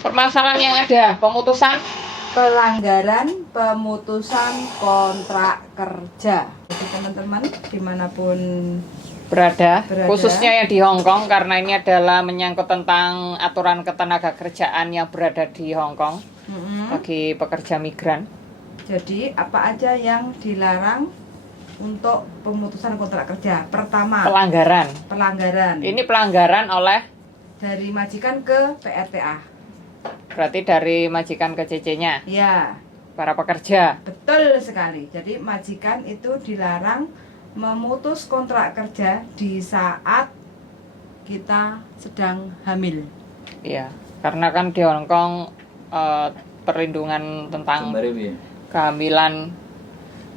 Permasalahan yang ada, pemutusan pelanggaran pemutusan kontrak kerja. Jadi teman-teman dimanapun berada, khususnya yang di Hong Kong, karena ini adalah menyangkut tentang aturan ketenaga kerjaan yang berada di Hong Kong bagi pekerja migran. Jadi apa aja yang dilarang untuk pemutusan kontrak kerja? Pertama, pelanggaran. Ini pelanggaran oleh dari majikan ke PRTA. Berarti dari majikan ke CC-nya? Ya. Para pekerja? Betul sekali. Jadi majikan itu dilarang memutus kontrak kerja di saat kita sedang hamil. Iya, karena kan di Hong Kong perlindungan tentang kehamilan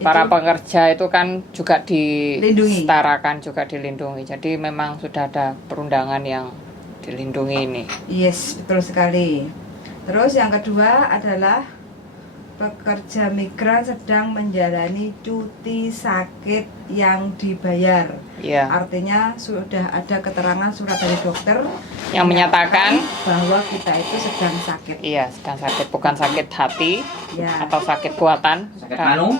para pekerja itu kan juga disetarakan, juga dilindungi. Jadi memang sudah ada perundangan yang dilindungi ini. Yes, betul sekali. Terus yang kedua adalah pekerja migran sedang menjalani cuti sakit yang dibayar. Ya. Artinya sudah ada keterangan surat dari dokter yang menyatakan bahwa kita itu sedang sakit. Iya, sedang sakit, bukan sakit hati ya. Atau sakit buatan. Sakit manu.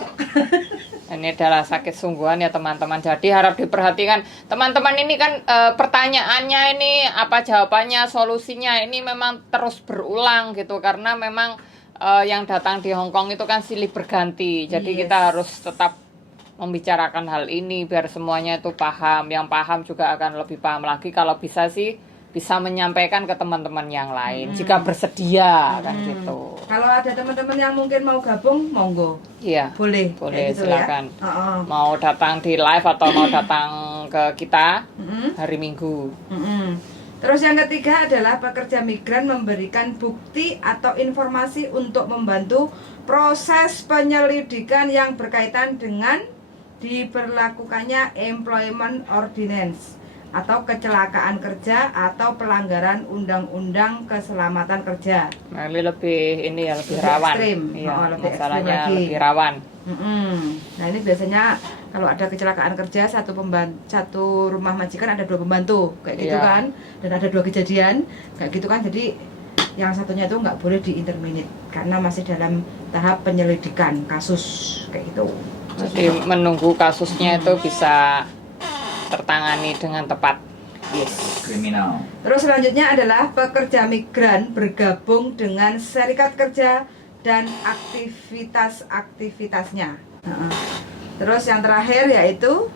Ini adalah sakit sungguhan ya teman-teman. Jadi harap diperhatikan teman-teman, ini kan pertanyaannya ini apa jawabannya, solusinya ini memang terus berulang gitu, karena memang yang datang di Hong Kong itu kan silih berganti. Jadi kita harus tetap membicarakan hal ini biar semuanya itu paham. Yang paham juga akan lebih paham lagi, kalau bisa sih bisa menyampaikan ke teman-teman yang lain jika bersedia kan gitu. Kalau ada teman-teman yang mungkin mau gabung, monggo. Iya. Boleh gitu silakan. Ya? Mau datang di live atau mau datang ke kita hari Minggu. Terus yang ketiga adalah pekerja migran memberikan bukti atau informasi untuk membantu proses penyelidikan yang berkaitan dengan diberlakukannya Employment Ordinance atau kecelakaan kerja atau pelanggaran undang-undang keselamatan kerja. Nah, ini lebih rawan. Ekstrim. Iya, lebih masalahnya ekstrim lebih rawan. Nah ini biasanya kalau ada kecelakaan kerja satu rumah majikan ada 2 pembantu kayak gitu kan, dan ada 2 kejadian kayak gitu kan. Jadi yang satunya itu nggak boleh diinterminate karena masih dalam tahap penyelidikan kasus kayak gitu. Jadi menunggu kasusnya itu bisa tertangani dengan tepat. Yes. Kriminal. Terus selanjutnya adalah pekerja migran bergabung dengan serikat kerja dan aktivitas-aktivitasnya. Terus yang terakhir yaitu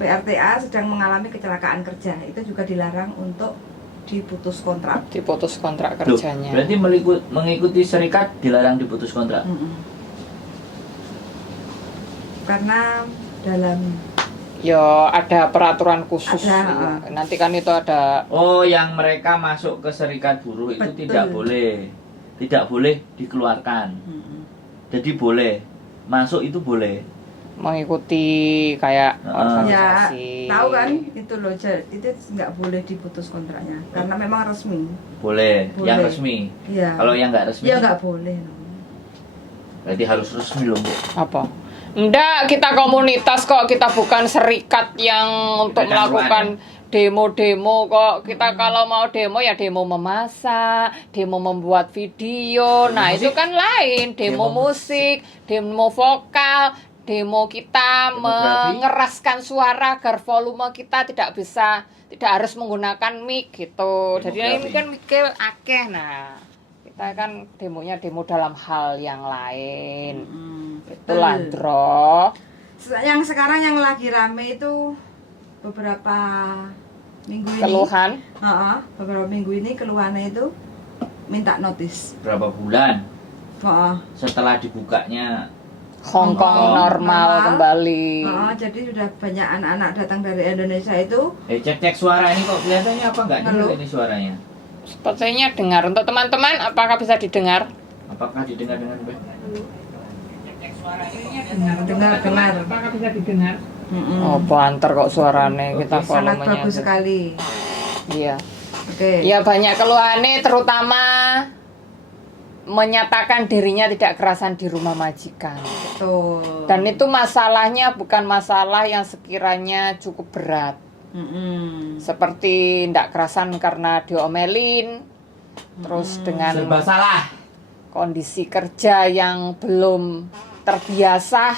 PRTA sedang mengalami kecelakaan kerja, itu juga dilarang untuk diputus kontrak. Diputus kontrak kerjanya. Berarti mengikuti serikat dilarang diputus kontrak. Karena dalam ada peraturan khusus. Nanti kan itu ada. Oh, yang mereka masuk ke serikat buruh itu tidak boleh dikeluarkan. Jadi boleh masuk, itu boleh mengikuti kayak organisasi. Ya, tahu kan itu loh, itu nggak boleh diputus kontraknya karena memang resmi. Boleh. Yang resmi. Iya. Kalau yang nggak resmi? Ya nggak boleh. Berarti harus resmi loh, Bu. Apa? Enggak, kita komunitas kok, kita bukan serikat yang untuk melakukan demo-demo kok. Kita kalau mau demo ya demo memasak, demo membuat video. Nah, itu kan lain, demo musik, demo vokal, demo kita mengeraskan suara agar volume kita tidak harus menggunakan mic gitu. Jadi ini kan mic akeh. Nah, kita kan demonya demo dalam hal yang lain. Itulah Dro. Yang sekarang yang lagi rame itu beberapa minggu ini. Keluhan? Beberapa minggu ini keluhannya itu minta notis. Berapa bulan? Setelah dibukanya Hong Kong normal kembali. Jadi sudah banyak anak-anak datang dari Indonesia itu. Cek suara ini kok kelihatannya apa nggak dengar ini suaranya? Sepertinya dengar. Untuk teman-teman, apakah bisa didengar? Apakah didengar dengan baik? Dengar. Apakah bisa didengar? Oh, banter kok suaranya. Kita volumenya. Sangat bagus sekali. Iya. Oke. Ya, banyak keluhannya, terutama menyatakan dirinya tidak kerasan di rumah majikan. Betul. Dan itu masalahnya bukan masalah yang sekiranya cukup berat. Seperti tidak kerasan karena diomelin, terus dengan Serba salah. kondisi kerja yang belum terbiasa,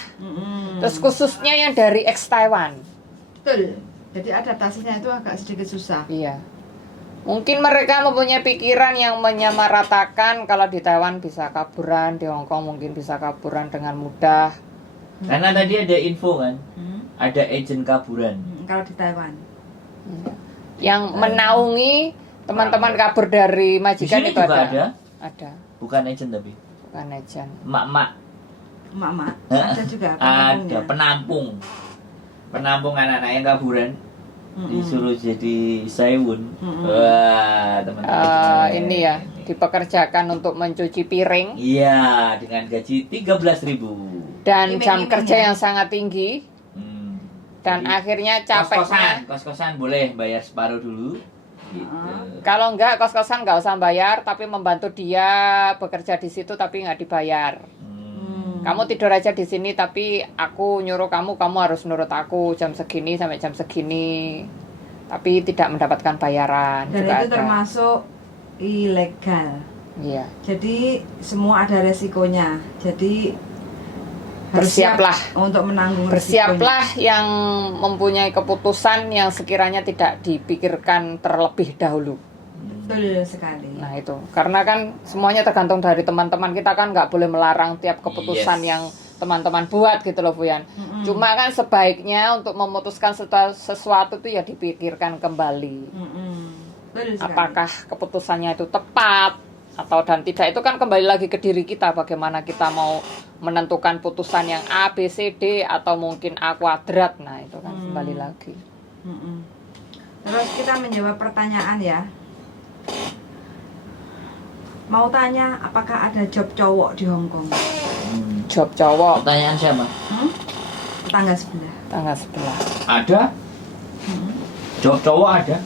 terus khususnya yang dari ex Taiwan. Betul. Jadi adaptasinya itu agak sedikit susah. Iya. Mungkin mereka mempunyai pikiran yang menyamaratakan kalau di Taiwan bisa kaburan, di Hong Kong mungkin bisa kaburan dengan mudah. Karena tadi ada info kan, Hmm. ada agen kaburan. Kalau di Taiwan. Yang menaungi teman-teman kabur dari Di majikan sini itu juga ada. ada, Ada, bukan agen tapi bukan ajan. mak-mak. Emak-emak ada juga Ada penampung anak-anak yang kaburan. Disuruh jadi Saiwun. Wah, teman-teman. Ini ya, dipekerjakan untuk mencuci piring Iya, dengan gaji 13.000. dan Iming-iming jam kerja ya? yang sangat tinggi dan Jadi, akhirnya capeknya. kos-kosan boleh bayar separuh dulu. Gitu. Kalau enggak kos-kosan nggak usah bayar, tapi membantu dia bekerja di situ tapi nggak dibayar. Kamu tidur aja di sini, tapi aku nyuruh kamu harus nurut aku jam segini sampai jam segini. Tapi tidak mendapatkan bayaran. Dan juga itu ada. termasuk ilegal. Iya. Jadi semua ada resikonya. Jadi harus Bersiaplah. siap untuk menanggung Bersiaplah yang mempunyai keputusan yang sekiranya tidak dipikirkan terlebih dahulu. Betul sekali. Nah itu, karena kan semuanya tergantung dari teman-teman. Kita kan nggak boleh melarang tiap keputusan Yes. yang teman-teman buat gitu loh Bu Yan. Cuma kan sebaiknya untuk memutuskan sesuatu itu ya dipikirkan kembali. Betul sekali. Apakah keputusannya itu tepat atau dan tidak, itu kan kembali lagi ke diri kita. Bagaimana kita mau menentukan putusan yang A, B, C, D atau mungkin A kuadrat. Nah itu kan kembali lagi. Terus kita menjawab pertanyaan ya. Mau tanya apakah ada job cowok di Hong Kong? Job cowok, Pertanyaan siapa? Tetangga sebelah. tangga sebelah. Ada? Job cowok ada?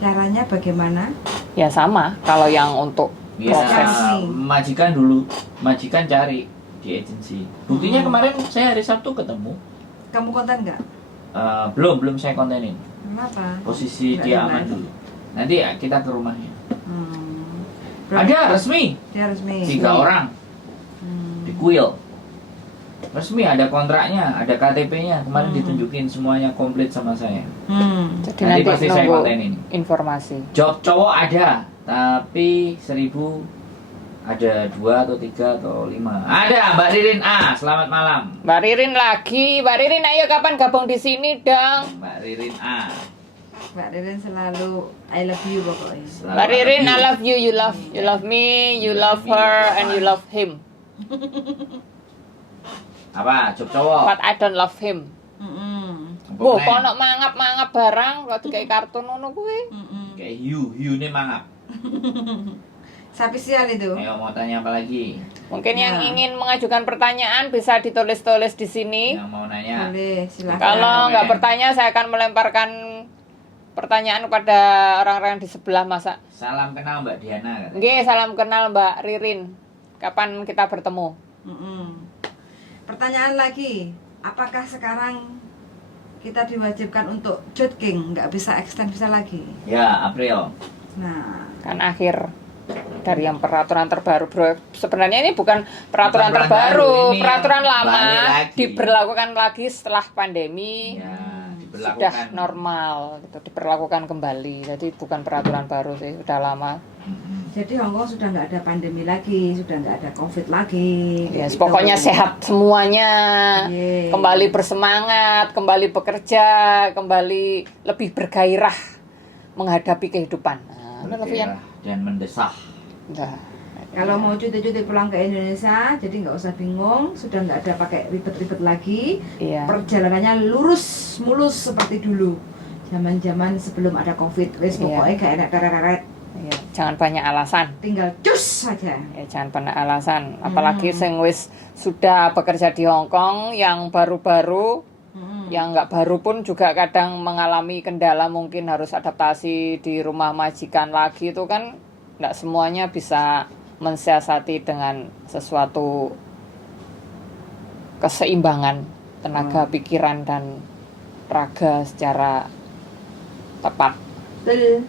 Caranya bagaimana? Ya sama, kalau yang untuk Ya, proses. majikan dulu. Majikan cari di agensi. Buktinya kemarin saya hari Sabtu ketemu. Kamu konten nggak? Belum saya kontenin. Kenapa? Posisi Nggak dia ada aman live? dulu. Nanti ya, kita ke rumahnya. Berapa? Ada resmi. Dia resmi. 3 orang di kuil. Resmi, ada kontraknya, ada KTP-nya. Kemarin ditunjukin semuanya komplit sama saya. Jadi Nanti nanti pasti saya nunggu kontenin. informasi. Job cowok ada, tapi 1.000 ada 2 atau 3 atau 5. Ada Mbak Ririn A. Selamat malam. Mbak Ririn lagi, Mbak Ririn ayo kapan gabung di sini dong? Mbak Ririn A. Mbak Ririn selalu I love you pokoknya. Selamat Mbak Ririn, you. I love you, you love me, you love her, and you love him. Apa? Job cowok. But I don't love him. Wah, kok ono mangap-mangap barang, kalau kayak kartun ngono kuwi. Kayak hiu ini mangap. Sapi sial itu. Ayo mau tanya apa lagi? Mungkin yang Nah. ingin mengajukan pertanyaan bisa ditulis-tulis di sini. Yang mau nanya? Boleh, silakan. Kalau nggak Komen. bertanya, saya akan melemparkan pertanyaan kepada orang-orang di sebelah masa. Salam kenal Mbak Diana. Katanya. Nggih, salam kenal Mbak Ririn. Kapan kita bertemu? Pertanyaan lagi, apakah sekarang kita diwajibkan untuk jogging, nggak bisa extend visa lagi? Ya, April. Nah, Kan akhir dari yang peraturan terbaru, bro. Sebenarnya ini bukan peraturan Bukan terbaru, ini peraturan yang lama balik lagi. diberlakukan lagi setelah pandemi. Ya, Sudah diberlakukan. normal gitu, diperlakukan kembali. Jadi bukan peraturan baru sih, sudah lama. jadi Hongkong sudah nggak ada pandemi lagi, sudah nggak ada COVID lagi. Ya, gitu. pokoknya sehat semuanya. Yeay. Kembali bersemangat, kembali bekerja, kembali lebih bergairah menghadapi kehidupan. Nah, ini Fian. Bergairah dan mendesah. Nah, Kalau mau cuti-cuti pulang ke Indonesia, jadi nggak usah bingung, sudah nggak ada pakai ribet-ribet lagi. iya. Perjalanannya lurus mulus seperti dulu. Zaman-zaman sebelum ada COVID, wis Iya. pokoknya gak enak teret-teret, Iya, jangan banyak alasan. tinggal cus saja. Ya, jangan banyak alasan. Apalagi sing wis sudah bekerja di Hong Kong, yang baru-baru, yang nggak baru pun juga kadang mengalami kendala, mungkin harus adaptasi di rumah majikan lagi, itu kan nggak semuanya bisa mensiasati dengan sesuatu keseimbangan tenaga pikiran dan raga secara tepat. Betul.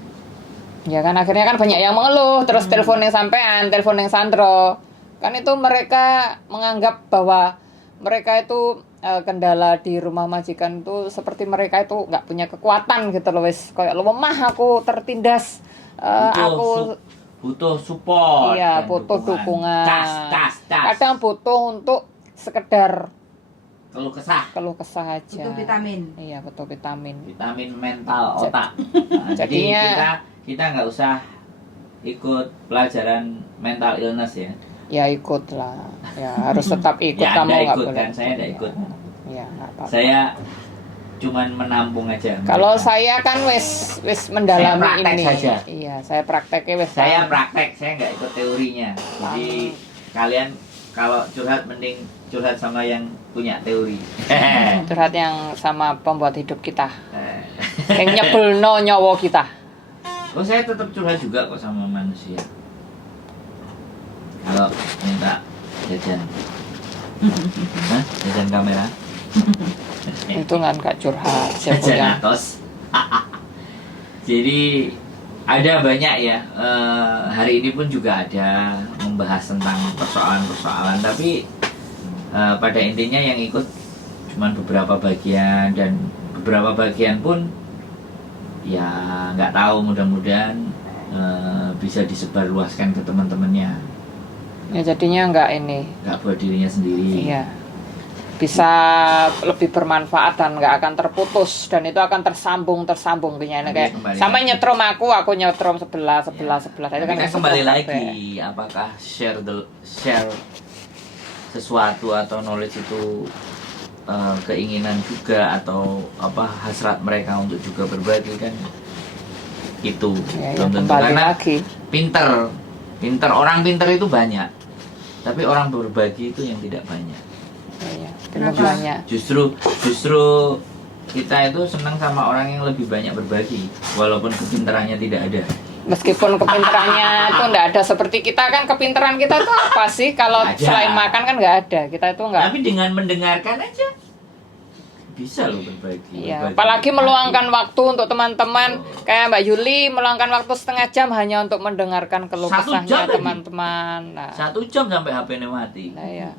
Ya kan akhirnya kan banyak yang mengeluh, terus telepon yang sampean, telepon yang Sandro. Kan itu mereka menganggap bahwa mereka itu kendala di rumah majikan itu seperti mereka itu nggak punya kekuatan gitu loh, wis kayak lemah, aku tertindas, aku butuh support. iya dan butuh dukungan. Tas. Kadang butuh untuk sekedar Keluh kesah. aja. Butuh vitamin. Iya butuh vitamin. Vitamin mental otak. Nah, jadi Jadinya- kita nggak usah ikut pelajaran mental illness ya. Ya ikut lah, ya harus tetap ikut. Ya, Kamu Anda nggak ikut boleh. kan, saya nggak ikut. Ya nggak apa-apa. Saya cuman menampung aja. Kalau saya kan wis mendalami Saya praktek ini. saja. Iya, saya prakteknya wis. Saya praktek, saya nggak ikut teorinya. Jadi kalian kalau curhat mending curhat sama yang punya teori. curhat yang sama pembuat hidup kita. Yang nyebelno nyawa kita. Oh, saya tetap curhat juga kok sama manusia. Kalau minta jajan, hah? Jajan kamera, Itu kan gak curhat, saya jajan punya. atos. Jadi ada banyak ya. Hari ini pun juga ada membahas tentang persoalan-persoalan. Tapi pada intinya yang ikut cuma beberapa bagian, dan beberapa bagian pun ya nggak tahu, mudah-mudahan bisa disebarluaskan ke teman-temannya, Ya jadinya nggak ini. nggak buat dirinya sendiri. Iya. Bisa lebih bermanfaat dan nggak akan terputus, dan itu akan tersambung kayaknya Nanti kayak kembali sama lagi. nyetrum aku nyetrum sebelah. Itu Tapi kan kan kembali kesetrum lagi, kabeh. apakah share sesuatu atau knowledge itu keinginan juga, atau apa hasrat mereka untuk juga berbagi, kan itu Ya, belum tentu. kembali Karena lagi. pinter orang pinter itu banyak, tapi orang berbagi itu yang tidak banyak. Ya, belum Kenapa? banyak. Justru kita itu senang sama orang yang lebih banyak berbagi, walaupun kepintarannya tidak ada. Meskipun kepintarannya itu nggak ada seperti kita, kan kepintaran kita itu apa sih? Kalau Nggak ada. selain makan kan nggak ada. Kita itu nggak. Tapi dengan mendengarkan aja bisa loh berbagi. Iya, Berbagi apalagi hati. meluangkan waktu untuk teman-teman. Kayak Mbak Yuli meluangkan waktu setengah jam hanya untuk mendengarkan keluh 1 jam kesahnya tadi. teman-teman. Nah, 1 jam sampai HP-nya mati. nah, ya.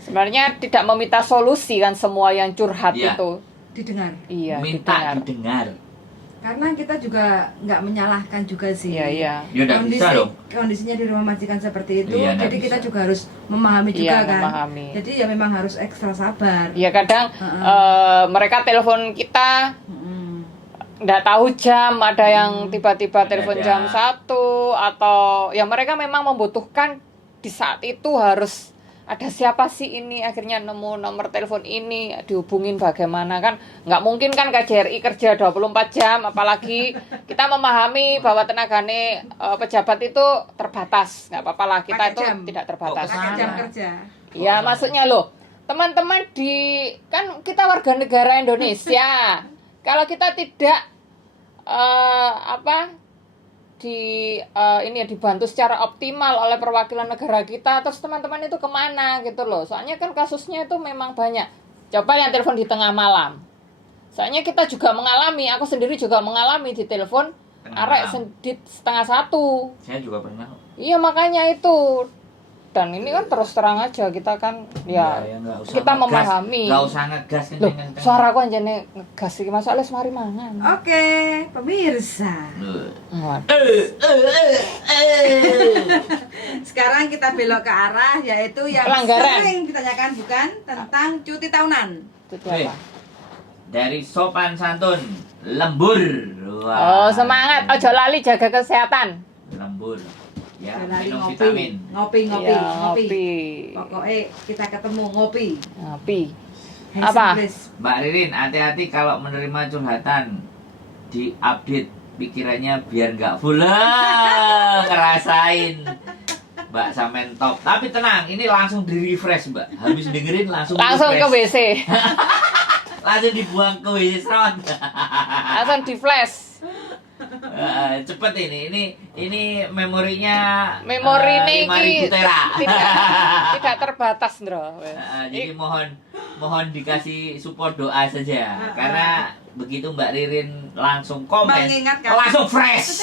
Sebenarnya tidak meminta solusi kan semua yang curhat Iya. itu. Didengar. Iya, Minta didengar. didengar. Karena kita juga nggak menyalahkan juga sih. Iya, iya. Ya udah bisa dong. Kondisinya di rumah majikan seperti itu, Iya, nggak jadi kita bisa. juga harus memahami juga Iya, kan. memahami. Jadi ya memang harus ekstra sabar. Ya kadang mereka telepon kita Mm-mm. nggak tahu jam, ada yang tiba-tiba telepon Ada. jam 1, atau ya mereka memang membutuhkan di saat itu harus ada siapa sih ini, akhirnya nemu nomor telepon ini, dihubungin bagaimana, kan nggak mungkin kan KJRI kerja 24 jam, apalagi kita memahami bahwa tenagane pejabat itu terbatas, nggak apa-apa lah, kita Pakai itu jam. tidak terbatas. Pakai jam Sana. kerja. Ya maksudnya loh, teman-teman kan kita warga negara Indonesia. Kalau kita tidak dibantu secara optimal oleh perwakilan negara kita, terus teman-teman itu kemana gitu loh. Soalnya kan kasusnya itu memang banyak. Coba yang telepon di tengah malam. Soalnya kita juga mengalami, aku sendiri juga mengalami di telepon Tengah arek malam. di 1:30. Saya juga pernah. Iya makanya itu. Dan ini kan terus terang aja kita kan ya, nggak usah kita ngegas. memahami. Nggak usah ngegas Loh, kenceng-kenceng. suara aku anjane ngegas iki masuk les mari mangan. Oke, pemirsa. Loh. Waduh. Sekarang kita belok ke arah yaitu yang Pelanggaran. sering ditanyakan, bukan tentang cuti tahunan. Itu Weh, apa? dari sopan santun, lembur. Oh, semangat. Ojo lali jaga kesehatan. Lembur. Ya, Lali minum ngopi. vitamin. Ngopi. Iya, ngopi. Pokoknya kita ketemu ngopi. Ngopi. Handsome Apa? please. Mbak Ririn, hati-hati kalau menerima curhatan. Di-update pikirannya biar nggak full. Ngerasain. Mbak Samen top. Tapi tenang, ini langsung di-refresh, Mbak. Habis dengerin langsung Langsung ke refresh. WC. Langsung dibuang ke WC serot. Langsung di flash. Cepet ini memorinya Memori ini 5.000 tera. tidak terbatas, Ndro. Jadi mohon dikasih support doa saja, karena begitu Mbak Ririn langsung komen, Mengingatkan. langsung fresh.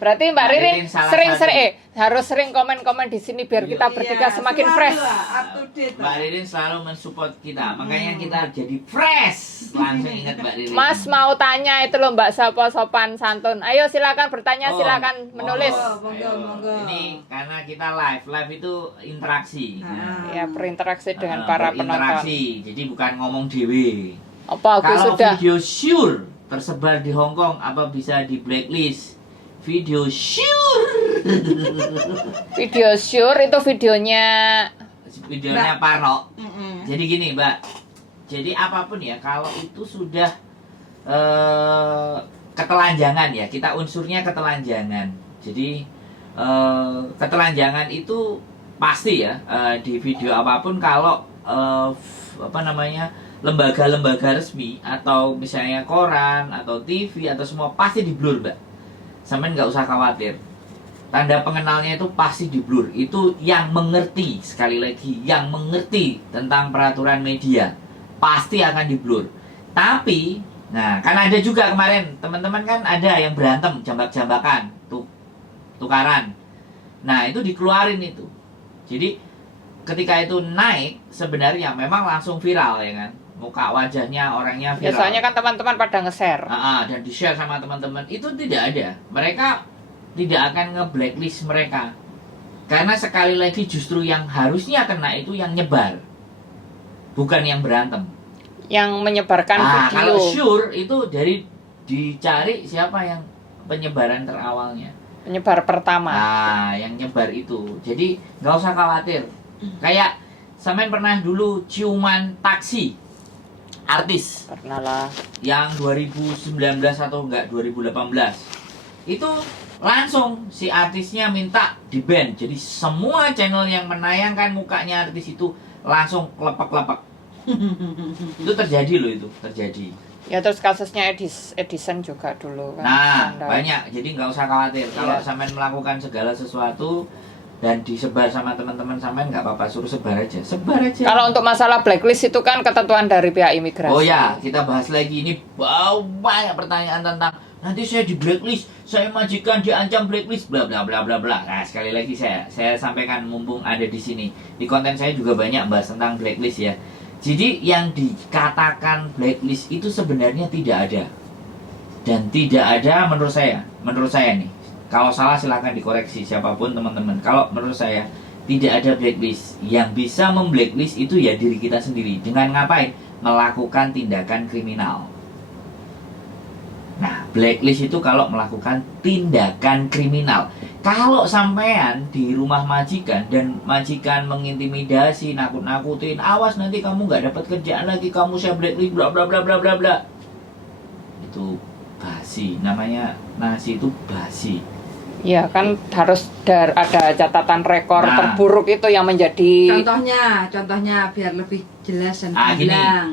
Berarti Mbak Ririn salah sering-sering harus sering komen-komen di sini biar kita bertiga semakin fresh. Up to date. Mbak Ririn selalu mensupport kita, makanya kita jadi fresh. Langsung ingat Mbak Ririn. Mas mau tanya itu loh Mbak Sopo sopan santun. Ayo silakan bertanya, silakan menulis. Monggo, Ayo. monggo. Ini karena kita live itu interaksi. Ya berinteraksi dengan para penonton. Berinteraksi, jadi bukan ngomong dewe. Apa aku Kalau sudah video sure tersebar di Hong Kong, apa bisa di blacklist? Video sure. video sure itu videonya Parno. Jadi gini Mbak, jadi apapun ya, kalau itu sudah ketelanjangan ya, kita unsurnya ketelanjangan. Jadi ketelanjangan itu pasti ya, di video apapun kalau lembaga-lembaga resmi atau misalnya koran atau TV atau semua pasti di blur Mbak. Sampai nggak usah khawatir. Tanda pengenalnya itu pasti di blur. Itu yang mengerti, sekali lagi, yang mengerti tentang peraturan media pasti akan di blur. Tapi, nah kan ada juga kemarin teman-teman kan ada yang berantem, jambak-jambakan, tukaran. Nah itu dikeluarin itu. Jadi ketika itu naik sebenarnya memang langsung viral ya kan. Muka wajahnya orangnya viral. biasanya kan teman-teman pada nge-share. Dan di-share sama teman-teman. Itu tidak ada. Mereka tidak akan nge-blacklist mereka. Karena sekali lagi justru yang harusnya kena itu yang nyebar. Bukan yang berantem. Yang menyebarkan video. Kalau sure itu dari dicari siapa yang penyebaran terawalnya. Penyebar pertama. Yang nyebar itu. Jadi nggak usah khawatir. Kayak sampean pernah dulu ciuman taksi artis Pernah lah. yang 2019 atau enggak 2018 itu langsung si artisnya minta di ban. Jadi semua channel yang menayangkan mukanya artis itu langsung kelepek-kelepek. Itu terjadi loh, itu terjadi. Ya terus kasusnya Edison juga dulu kan. skandal. Banyak. Jadi nggak usah khawatir. Kalau Iya. sampean melakukan segala sesuatu dan disebar sama teman-teman sampean, nggak apa-apa, suruh sebar aja. Sebar aja. Kalau untuk masalah blacklist itu kan ketentuan dari pihak imigrasi. Oh ya, kita bahas lagi ini. Banyak pertanyaan tentang nanti saya di blacklist, saya majikan diancam blacklist, bla bla bla bla bla. Nah, sekali lagi saya sampaikan mumpung ada di sini. Di konten saya juga banyak bahas tentang blacklist ya. Jadi yang dikatakan blacklist itu sebenarnya tidak ada. Dan tidak ada menurut saya nih. Kalau salah silahkan dikoreksi siapapun teman-teman. Kalau menurut saya tidak ada blacklist. Yang bisa memblacklist itu ya diri kita sendiri. Dengan ngapain? Melakukan tindakan kriminal. Nah, blacklist itu kalau melakukan tindakan kriminal. Kalau sampean di rumah majikan dan majikan mengintimidasi, nakut-nakutin, awas nanti kamu nggak dapat kerjaan lagi, kamu saya blacklist, bla bla bla bla bla bla. Itu basi, namanya nasi itu basi. Ya kan harus ada catatan rekor terburuk itu yang menjadi. Contohnya biar lebih jelas dan Gini. gamblang.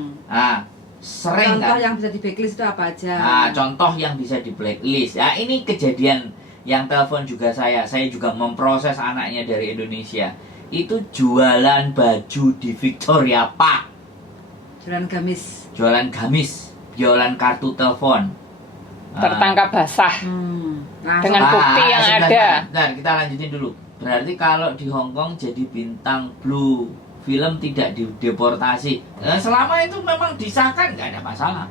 Sering Contoh kan? yang bisa di blacklist itu apa aja? Contoh yang bisa di blacklist. Ya, ini kejadian yang telepon juga saya juga memproses anaknya dari Indonesia. Itu jualan baju di Victoria Park. Jualan gamis. Jualan gamis, jualan kartu telepon. Tertangkap basah. Dengan bukti yang ada. Bentar, kita lanjutin dulu. Berarti kalau di Hong Kong jadi bintang blue film tidak dideportasi. Selama itu memang disahkan nggak ada masalah.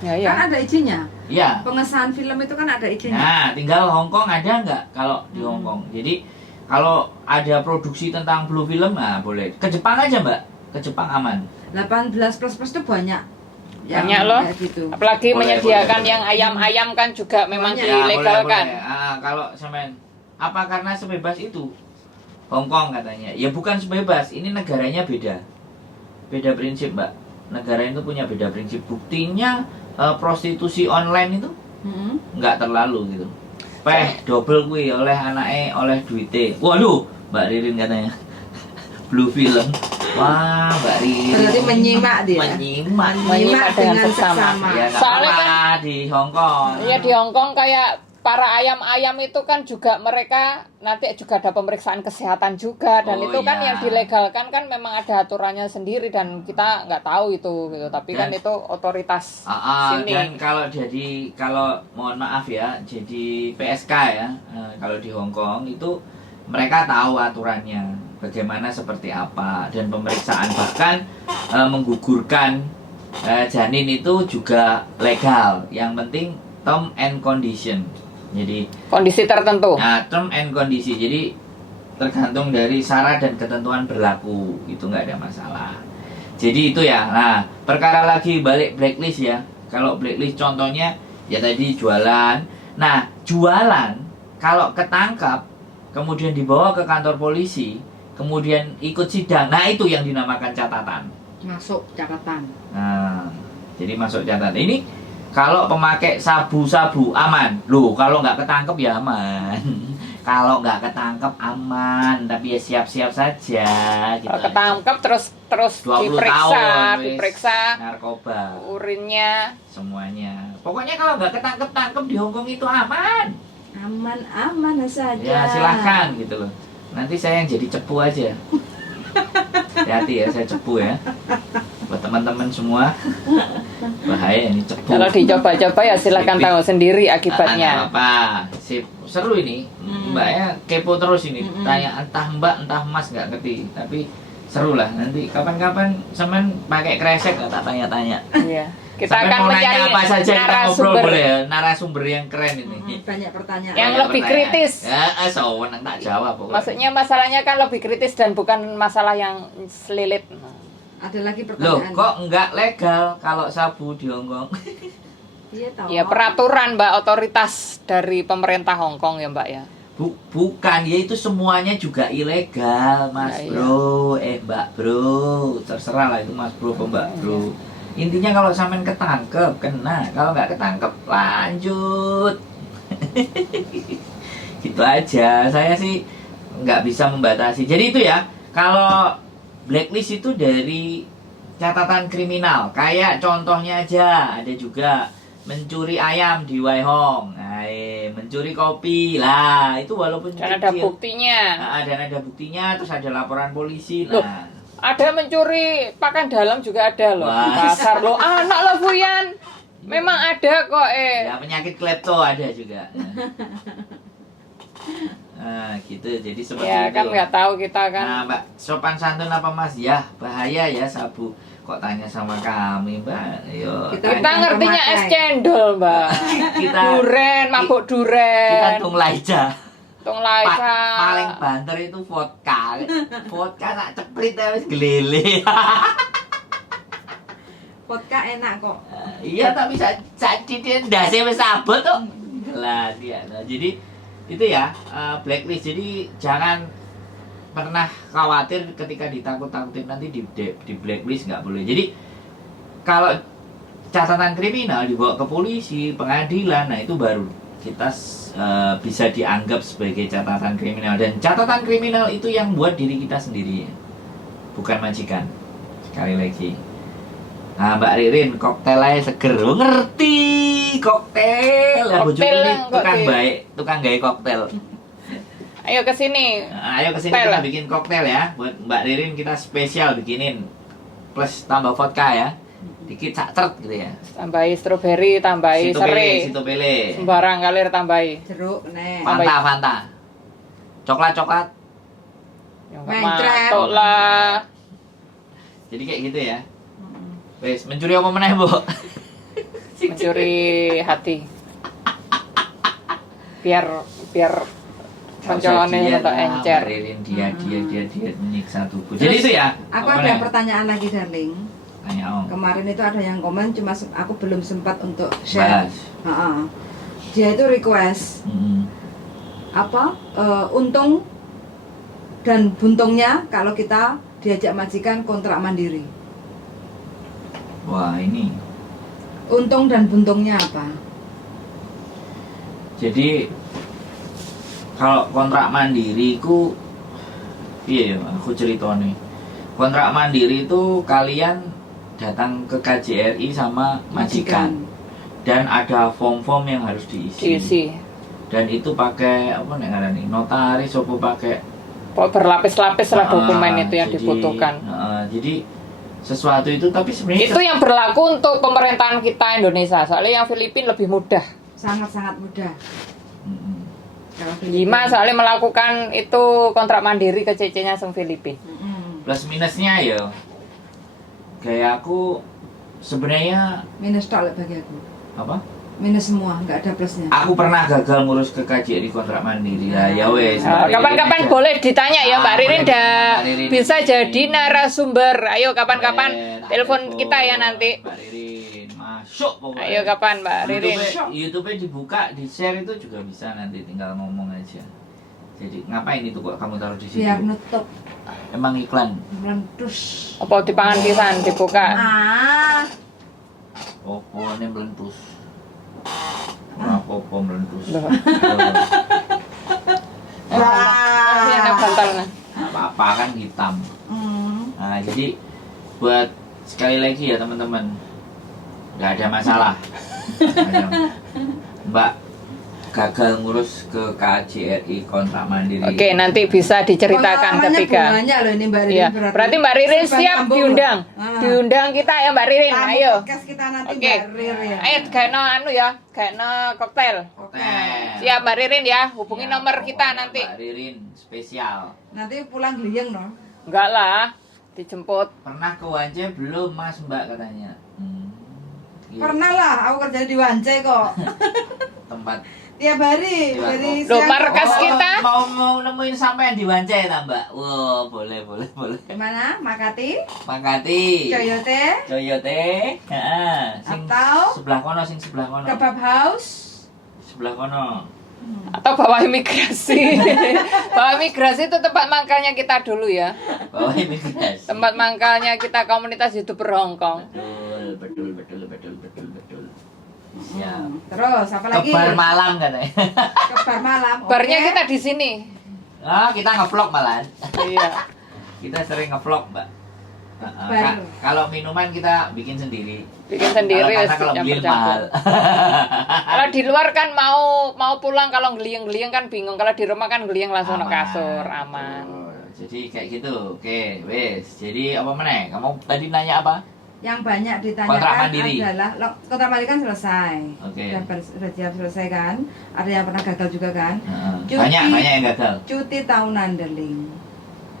Ya, ya. Kan ada izinnya. Iya. Pengesahan film itu kan ada izinnya. Nah, tinggal Hong Kong ada nggak kalau di Hong Kong. Jadi kalau ada produksi tentang blue film, boleh. Ke Jepang aja Mbak, ke Jepang aman. 18 plus itu banyak. Banyak loh. Gitu. Apalagi Boleh, menyediakan boleh. yang ayam-ayam kan juga memang Banyak. dilegalkan. Boleh. Kalau sampean apa karena sebebas itu Hong Kong katanya. Ya bukan sebebas, ini negaranya beda. Beda prinsip, Mbak. Negara itu punya beda prinsip. Buktinya prostitusi online itu nggak terlalu gitu. Double kuwi oleh anake, oleh duite. Waduh, Mbak Ririn katanya. Blue film. Wah, Mbak Ririn. Berarti menyimak dia. Menyimak dengan seksama. Ya, nggak Soalnya apa-apa di Hong Kong. Iya di Hong Kong kayak para ayam-ayam itu kan juga mereka nanti juga ada pemeriksaan kesehatan juga, dan Oh, itu kan iya. yang dilegalkan kan memang ada aturannya sendiri dan kita nggak tahu itu gitu. Tapi kan Dan- itu otoritas sini. Dan kalau mohon maaf ya, jadi PSK ya, kalau di Hong Kong itu mereka tahu aturannya, bagaimana seperti apa, dan pemeriksaan bahkan menggugurkan janin itu juga legal. Yang penting term and condition. Jadi Kondisi tertentu. nah, term and kondisi, jadi tergantung dari syarat dan ketentuan berlaku, itu nggak ada masalah. Jadi itu ya. Nah, perkara lagi balik blacklist ya. Kalau blacklist contohnya ya tadi jualan. Nah, jualan kalau ketangkap kemudian dibawa ke kantor polisi, kemudian ikut sidang. Nah, itu yang dinamakan catatan. Masuk catatan. Nah, jadi masuk catatan. Ini kalau pemakai sabu-sabu aman. Loh, kalau nggak ketangkep ya aman. Kalau nggak ketangkep aman, tapi ya siap-siap saja. Gitu Kalau aja. ketangkep terus 20 diperiksa, tahun, wis. diperiksa Narkoba, urinnya. semuanya. Pokoknya kalau nggak ketangkep-tangkep di Hong Kong itu aman. Aman-aman saja. Ya silahkan gitu loh. Nanti saya yang jadi cepu aja. Hati-hati ya, saya cepu ya. Buat teman-teman semua, bahaya ini cepu. Kalau dicoba-coba ya silakan Tipik. tahu sendiri Nggak akibatnya. apa-apa. Sip. Seru ini. Mbaknya kepo terus ini. Tanya entah mbak, entah mas, nggak ngerti. Tapi seru lah. Nanti kapan-kapan semen pakai kresek nggak tak tanya-tanya. Iya. Kita Sampai akan mau nanya mencari apa saja kita ngobrol narasumber boleh ya. Narasumber yang keren ini. Banyak pertanyaan. Yang Banyak lebih pertanyaan. kritis. Ya, sewenang tak jawab pokoknya. Maksudnya masalahnya kan lebih kritis dan bukan masalah yang selilit. Ada lagi Loh, pertanyaan. kok nggak legal kalau sabu di Hong Kong? Iya tahu. Ya peraturan Mbak, otoritas dari pemerintah Hong Kong ya Mbak ya. Bukan, ya itu semuanya juga ilegal, Mas Ya, iya. Bro. Mbak Bro, terserah lah itu Mas Bro apa Mbak Bro. Intinya kalau sampean ketangkep kena, kalau nggak ketangkep lanjut. Gitu aja. Saya sih nggak bisa membatasi. Jadi itu ya, kalau blacklist itu dari catatan kriminal. Kayak contohnya aja, ada juga mencuri ayam di Wai Hong, mencuri kopi lah, itu walaupun Dan ada kecil. buktinya. Nah, dan ada buktinya, terus ada laporan polisi. Loh. Nah, Ada mencuri pakaian dalam juga ada loh. Wah. Di pasar loh. Anak lo Buyan. Memang ada kok ya penyakit klepto ada juga. Nah, gitu. Jadi seperti Ya itu. kan nggak tahu kita kan. Nah, Mbak, sopan santun apa Mas? Ya, bahaya ya sabu. Kok tanya sama kami, Mbak? Yo, Kita- Kita ngertinya es cendol Mbak. kita Duren, mabuk kita duren. tunglaija. Tung laisa. Paling banter itu vodka. Vodka tak ceprit ya wis gelele. Vodka enak kok. Iya, tapi saat titik ndase wis abot kok. Gelas ya. Nah, jadi itu ya, blacklist. Jadi jangan pernah khawatir ketika ditakut-takutin nanti di blacklist, nggak boleh. Jadi kalau catatan kriminal dibawa ke polisi, pengadilan, nah itu baru kita bisa dianggap sebagai catatan kriminal. Dan catatan kriminal itu yang buat diri kita sendiri, bukan majikan. Sekali lagi. Nah, Mbak Ririn, koktel aja seger. Oh, ngerti koktel. Lah bojoku Koktel ini yang tukang kok di- baik, tukang gawe koktel. Ayo ke sini. Nah, ayo kesini Koktel. kita bikin koktel ya. Buat Mbak Ririn kita spesial bikinin. Plus tambah vodka ya. Dikit cacert gitu ya. Tambahi stroberi, tambahi serai. Situ pele. Sembarang kalir tambahi. Jeruk nih. Fanta. Coklat. Ya Mencret. matok lah. Jadi kayak gitu ya. Wes, mencuri apa meneh, Bu? Mencuri hati. Biar koncolane untuk encer. Mbak Ririn dia menyiksa tubuh. Jadi itu ya. Aku apa ada meneh? pertanyaan lagi darling. Tanya Om. Kemarin itu ada yang komen cuma aku belum sempat untuk share. Bahas. Dia itu request apa untung dan buntungnya kalau kita diajak majikan kontrak mandiri. Wah, ini. Untung dan buntungnya apa? Jadi kalau kontrak mandiri ku iya ya, aku cerita nih. Kontrak mandiri itu kalian datang ke KJRI sama majikan dan ada form-form yang harus diisi. Diisi. dan itu pakai apa nih ngarani notaris apa pakai Berlapis-lapis lah dokumen itu yang jadi, dibutuhkan. Jadi sesuatu itu tapi sebenarnya Itu yang berlaku untuk pemerintahan kita Indonesia. Soalnya yang Filipina lebih mudah. Sangat-sangat mudah. Mm-mm. Kalau Lima soalnya melakukan itu kontrak mandiri ke CC-nya sang Filipina. Plus minusnya ya kayak aku sebenarnya Minus tok bagi aku. apa? Minus semua, nggak ada plusnya. Aku pernah gagal ngurus ke KJRI kontrak mandiri lah ya wes. Kapan-kapan boleh ditanya ya Mbak Ririn, Mbak Ririn bisa ini. jadi narasumber. Ayo kapan-kapan Tak telepon kita ya nanti. Mbak Ririn masuk pokoknya. Ayo kapan Mbak Ririn. YouTube-nya dibuka, di-share itu juga bisa nanti tinggal ngomong aja. Jadi ngapain itu kok kamu taruh di situ? Biar nutup Emang iklan? meletus. Apa dipangan pisan dibuka? Oh, ini melentus. Apa melentus? Loh. Wah. Ini enak bantalnya. Apa-apa kan hitam. Hmm. Nah, jadi buat sekali lagi ya teman-teman, nggak ada masalah. Mbak gagal ngurus ke KJRI kontrak mandiri. Oke, nanti bisa diceritakan Pengalamannya ketika. banyak loh ini Mbak Ririn. Iya, berarti Mbak Ririn Serba siap nyambung diundang. loh. Diundang kita ya Mbak Ririn. Tamu Ayo. podcast kita nanti Oke. Mbak Ririn. Ayo kayaknya anu ya, kayaknya koktail. Oke. Siap Mbak Ririn ya, hubungi Ya, nomor kita pokoknya nanti. Mbak Ririn spesial. Nanti pulang geliyeng no. Enggak lah, dijemput. Pernah ke Wance belum Mas Mbak katanya? Iya. Pernah lah, aku kerja di Wance kok. Tempat Tiap hari Iya, dari Loh, siang markas ke- kita. mau nemuin sampean di Wance ta Mbak? Wow, boleh. Gimana? Makati, Makati. Coyote, Coyote. Heeh. Sing Atau sebelah kono, sing sebelah kono. Kebab House. Sebelah kono. Atau bawah imigrasi. Bawah imigrasi itu tempat mangkalnya kita dulu ya. Bawah imigrasi. Tempat mangkalnya kita komunitas YouTuber Hongkong. Betul. Siap. Terus apa lagi? Kebar malam katanya. Kebar malam. Barnya oke. kita di sini. Ah, kita ngevlog malahan. Iya. Kita sering ngevlog, Mbak. Bar. Kalau minuman kita bikin sendiri. Bikin sendiri Karena kalau beli campur-campur. mahal. Kalau di luar kan mau pulang kalau geliyeng-geliyeng kan bingung. Kalau di rumah kan geliyeng langsung ke kasur, aman. Betul. Jadi kayak gitu. Oke, wes. Jadi apa meneh? Kamu tadi nanya apa? Yang banyak Kontrak ditanyakan mandiri. adalah kontrak mandiri kan selesai. Oke. Sudah siap selesai kan? Ada yang pernah gagal juga kan? Cuti. Banyak yang gagal. Cuti tahunan deling.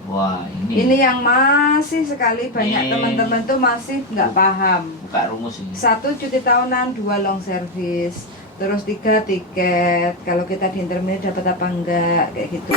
Wah, ini Ini yang masih sekali banyak Ini- teman-teman tuh masih nggak paham. buka rumus ini. 1 cuti tahunan, 2 long service, terus 3 tiket. Kalau kita di intermediate dapat apa enggak kayak gitu.